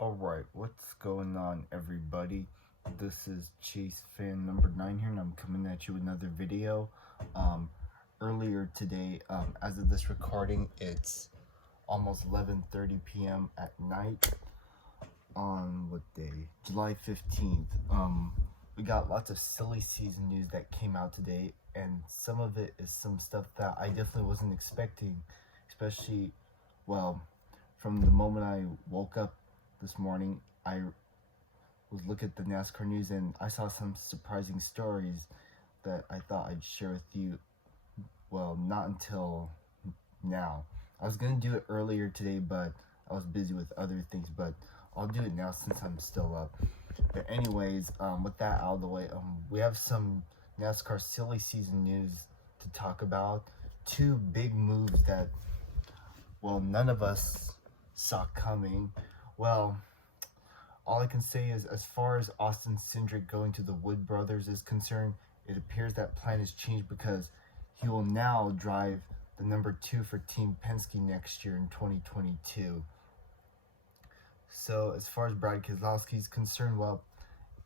Alright, what's going on, everybody? This is Chase fan number 9 here, and I'm coming at you with another video. Earlier today, as of this recording, it's almost 11:30 p.m. at night on what day? July 15th. We got lots of silly season news that came out today, and some of it is some stuff that I definitely wasn't expecting, especially, well, from the moment I woke up this morning, I was looking at the NASCAR news and I saw some surprising stories that I thought I'd share with you. Well, not until now. I was gonna do it earlier today, but I was busy with other things, but I'll do it now since I'm still up. But anyways, with that out of the way, we have some NASCAR silly season news to talk about. Two big moves that, well, none of us saw coming. Well, all I can say is, as far as Austin Cindric going to the Wood Brothers is concerned, it appears that plan has changed because he will now drive the number 2 for Team Penske next year in 2022. So as far as Brad Keselowski is concerned, well,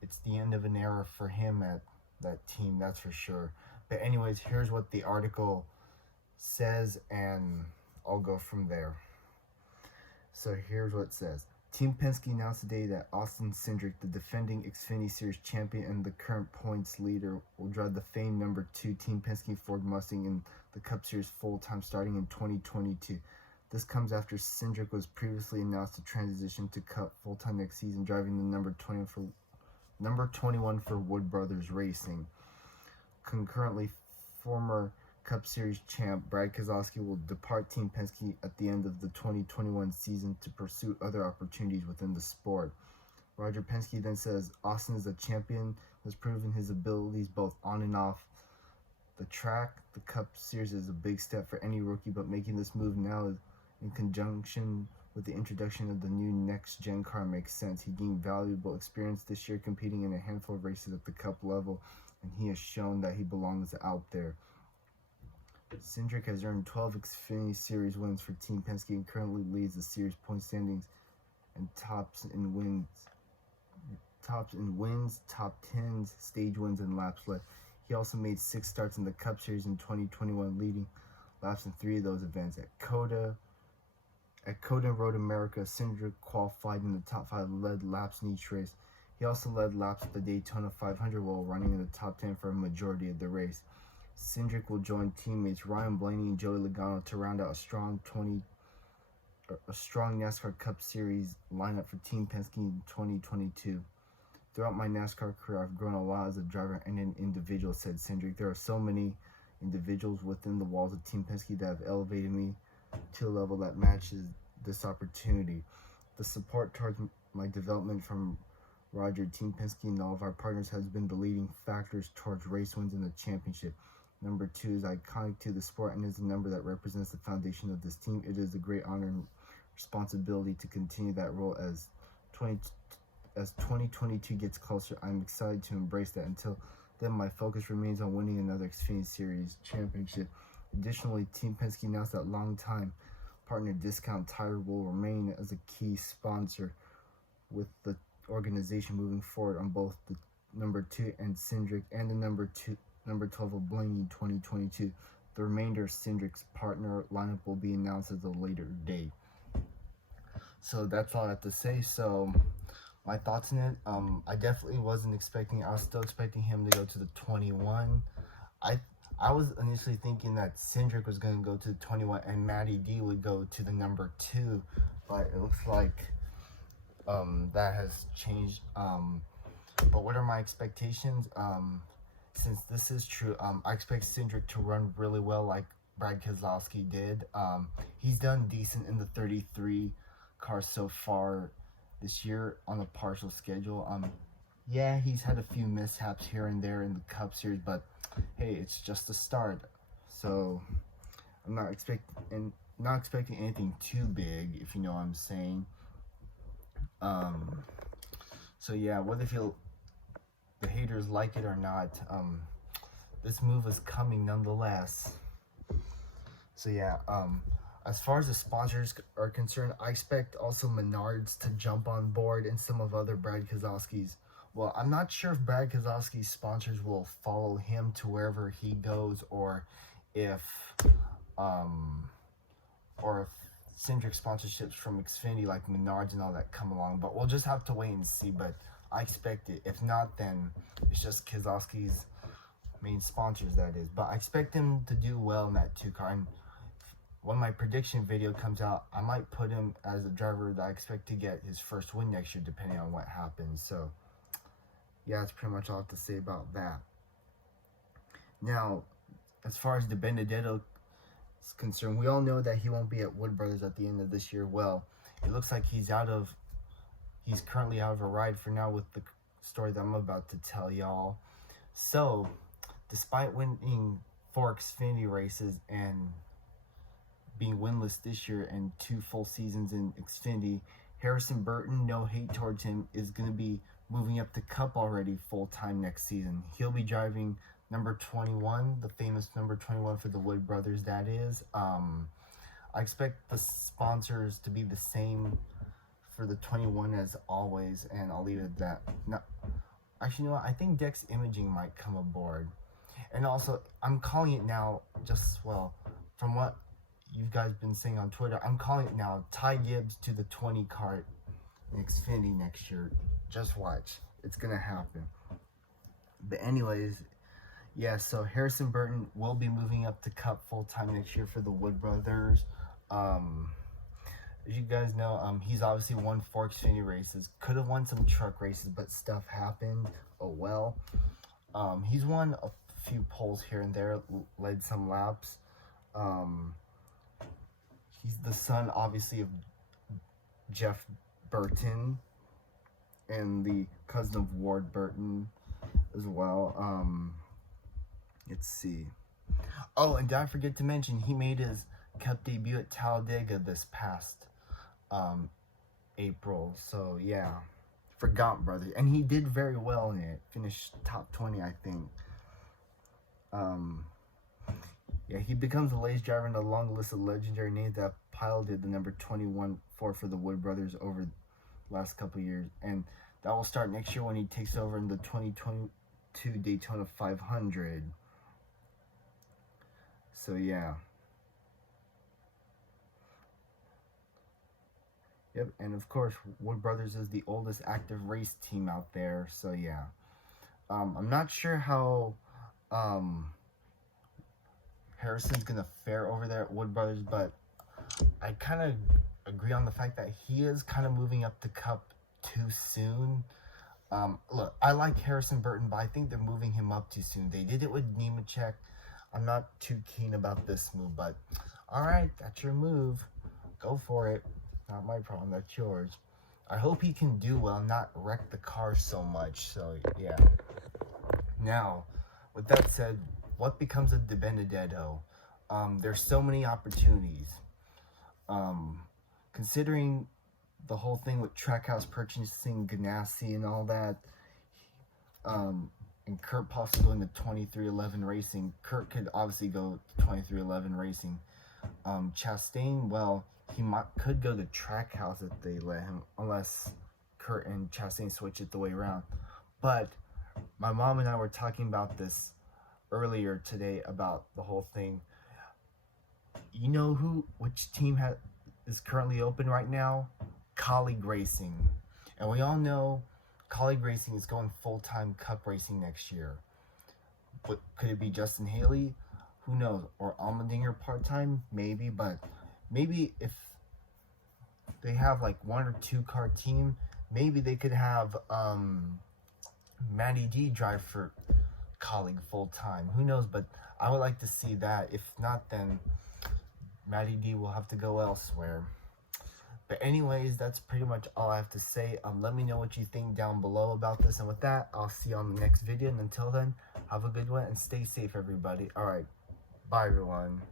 it's the end of an era for him at that team, that's for sure. But anyways, here's what the article says, and I'll go from there. So here's what it says. Team Penske announced today that Austin Cindric, the defending Xfinity Series champion and the current points leader, will drive the famed number 2 Team Penske Ford Mustang in the Cup Series full-time starting in 2022. This comes after Cindric was previously announced to transition to Cup full-time next season, driving the number 21 for Wood Brothers Racing. Concurrently, former Cup Series champ Brad Keselowski will depart Team Penske at the end of the 2021 season to pursue other opportunities within the sport. Roger Penske then says Austin is a champion, has proven his abilities both on and off the track. The Cup Series is a big step for any rookie, but making this move now in conjunction with the introduction of the new next-gen car makes sense. He gained valuable experience this year competing in a handful of races at the Cup level, and he has shown that he belongs out there. Cindric has earned 12 Xfinity Series wins for Team Penske and currently leads the series point standings and tops in wins, top 10s, stage wins, and laps led. He also made 6 starts in the Cup Series in 2021, leading laps in 3 of those events. At COTA and Road America, Cindric qualified in the top 5, led laps in each race. He also led laps at the Daytona 500 while running in the top 10 for a majority of the race. Cindric will join teammates Ryan Blaney and Joey Logano to round out a strong NASCAR Cup Series lineup for Team Penske in 2022. Throughout my NASCAR career, I've grown a lot as a driver and an individual, said Cindric. There are so many individuals within the walls of Team Penske that have elevated me to a level that matches this opportunity. The support towards my development from Roger, Team Penske, and all of our partners has been the leading factors towards race wins in the championship. Number 2 is iconic to the sport and is a number that represents the foundation of this team. It is a great honor and responsibility to continue that role as 2022 gets closer. I'm excited to embrace that. Until then, my focus remains on winning another Xfinity Series championship. Additionally, Team Penske announced that longtime partner Discount Tire will remain as a key sponsor with the organization moving forward on both the number 2 and Cindric and the number 12 of Blaney in 2022. The remainder of Cindric's partner lineup will be announced at a later date. So that's all I have to say. So my thoughts on it, I definitely wasn't expecting, I was still expecting him to go to the 21. I was initially thinking that Cindric was going to go to the 21 and Matty D would go to the number 2, but it looks like that has changed. But what are my expectations? Since this is true, I expect Cindric to run really well like Brad Keselowski did. He's done decent in the 33 cars so far this year on a partial schedule. Yeah, he's had a few mishaps here and there in the Cup Series, but hey, it's just the start. So I'm not expecting anything too big, if you know what I'm saying. So yeah, whether the haters like it or not, this move is coming nonetheless. So yeah, As far as the sponsors are concerned, I expect also Menards to jump on board and some of other Brad Keselowski's. Well, I'm not sure if Brad Keselowski's sponsors will follow him to wherever he goes, if um or if Cindric sponsorships from Xfinity like Menards and all that come along. But we'll just have to wait and see. But I expect it. If not, then it's just Keselowski's main sponsors, that is. But I expect him to do well in that 2 car. And when my prediction video comes out, I might put him as a driver that I expect to get his first win next year, depending on what happens. So yeah, that's pretty much all I have to say about that. Now, as far as De Benedetto is concerned, we all know that he won't be at Wood Brothers at the end of this year. Well, it looks like he's currently out of a ride for now with the story that I'm about to tell y'all. So, despite winning 4 Xfinity races and being winless this year and 2 full seasons in Xfinity, Harrison Burton, no hate towards him, is going to be moving up to Cup already full-time next season. He'll be driving number 21, the famous number 21 for the Wood Brothers, that is. I expect the sponsors to be the same for the 21 as always, and I'll leave it at that. No, actually, you know what? I think Dex Imaging might come aboard. And also, I'm calling it now, from what you guys been saying on Twitter, I'm calling it now Ty Gibbs to the 20 car in Xfinity next year. Just watch. It's going to happen. But anyways, yeah, so Harrison Burton will be moving up to Cup full-time next year for the Wood Brothers. As you guys know, he's obviously won 4 Xfinity races. Could have won some truck races, but stuff happened. Oh well. He's won a few poles here and there, led some laps. He's the son, obviously, of Jeff Burton and the cousin of Ward Burton as well. Let's see. Oh, and did I forget to mention, he made his Cup debut at Talladega this past April. So, yeah. Forgot, brother. And he did very well in it. Finished top 20, I think. Yeah, he becomes the latest driver in a long list of legendary names that piloted the number 21 for the Wood Brothers over the last couple of years. And that will start next year when he takes over in the 2022 Daytona 500. So, yeah. Yep, and of course, Wood Brothers is the oldest active race team out there. So, yeah. I'm not sure how Harrison's going to fare over there at Wood Brothers, but I kind of agree on the fact that he is kind of moving up to Cup too soon. Look, I like Harrison Burton, but I think they're moving him up too soon. They did it with Nemechek. I'm not too keen about this move, but alright, that's your move. Go for it. Not my problem, that's yours. I hope he can do well, not wreck the car so much. So, yeah. Now, with that said, what becomes of De Benedetto? There's so many opportunities. Considering the whole thing with Trackhouse purchasing Ganassi and all that, and Kurt possibly going to 2311 Racing. Kurt could obviously go to 2311 Racing. Chastain, well, he could go to Trackhouse if they let him, unless Kurt and Chastain switch it the way around. But my mom and I were talking about this earlier today about the whole thing. You know which team is currently open right now? Colleague Racing. And we all know Colleague Racing is going full-time Cup racing next year. But could it be Justin Haley? Who knows? Or Allmendinger part-time? Maybe, but maybe if they have like 1 or 2 car team, maybe they could have Matty D drive for Colleague full-time. Who knows? But I would like to see that. If not, then Matty D will have to go elsewhere. But anyways, that's pretty much all I have to say. Let me know what you think down below about this. And with that, I'll see you on the next video. And until then, have a good one and stay safe, everybody. Alright, bye everyone.